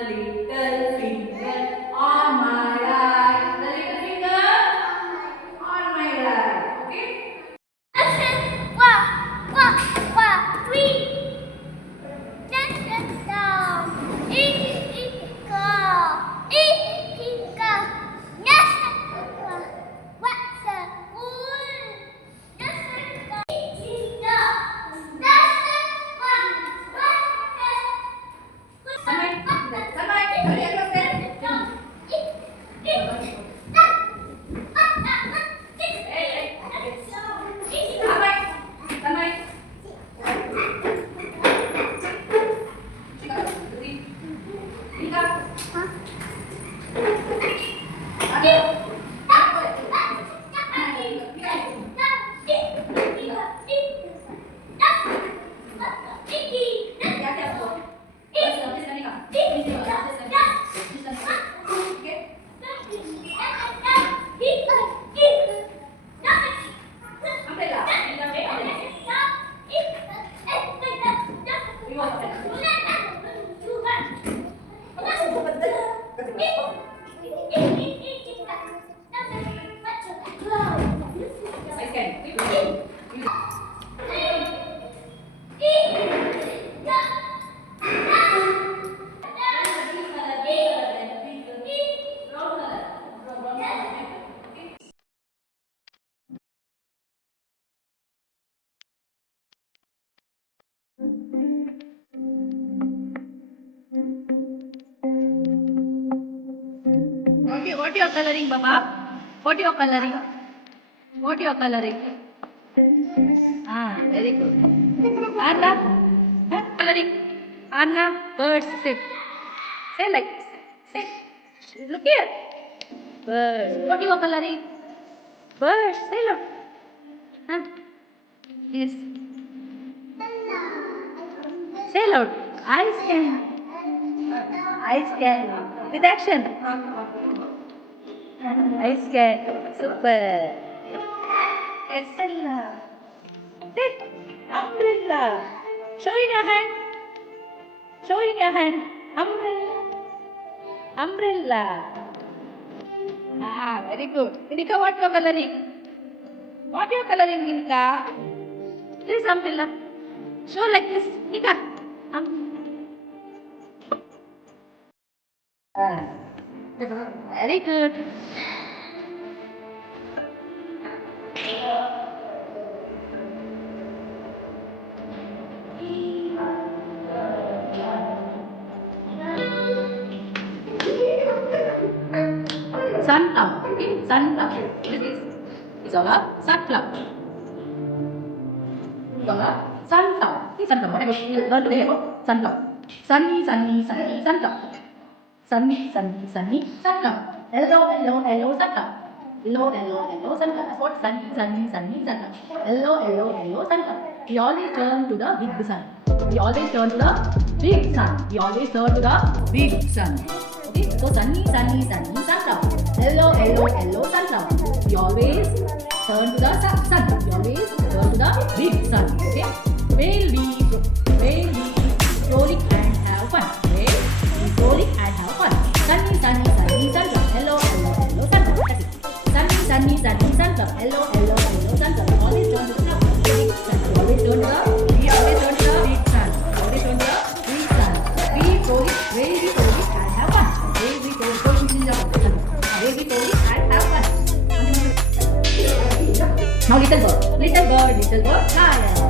the little finger on my right. The little finger on my right. Okay? What you are coloring, Baba? What you are coloring? What you are coloring? Ah, very good. Anna, coloring. Anna, birds, sit. Say like this. Say. Look here. Birds. What you are coloring? Birds. Say look. Huh? Yes. Say loud. Eyes can. Eyes can. With action. Eyes can. Super. Excellent. Sit. Umbrella. Showing your hand. Showing your hand. Umbrella. Umbrella. Ah, very good. Ginika, what you are coloring? What you are coloring, Ginika? This umbrella. Show like this. Ginika. Ah, very good. Sunflower. Okay, sunflower. This is our sunflower. Sunflower. See sunflower. Learn today about sunflower. Sunny, sunny, sunny, sunflower. Sunny, sunny, sunny, sunflower. Hello, hello, hello, sunflower. Hello, hello, hello, sunflower. That's what sunny, sunny, sunny, sunflower. Hello, hello, hello, sunflower. We always turn to the big sun. We always turn to the big sun. We always turn to the big sun. Okay, so sunny, sunny, sunny, sunflower. Hello, hello, hello, sunflower. We always turn to the sun. We always turn to the big sun. Okay, will we roll it and have fun? Will we roll it and have fun? Sunny, sunny, sunny, sunflower. Hello, hello, hello, sunflower. That's it. Sunny, sunny, sunny, sunflower. Hello, hello, hello, sunflower. We always turn to the big sun. We always turn to the big sun. We always turn to the big sun. We roll it and have fun. We roll it and have fun. Now little bird, fly.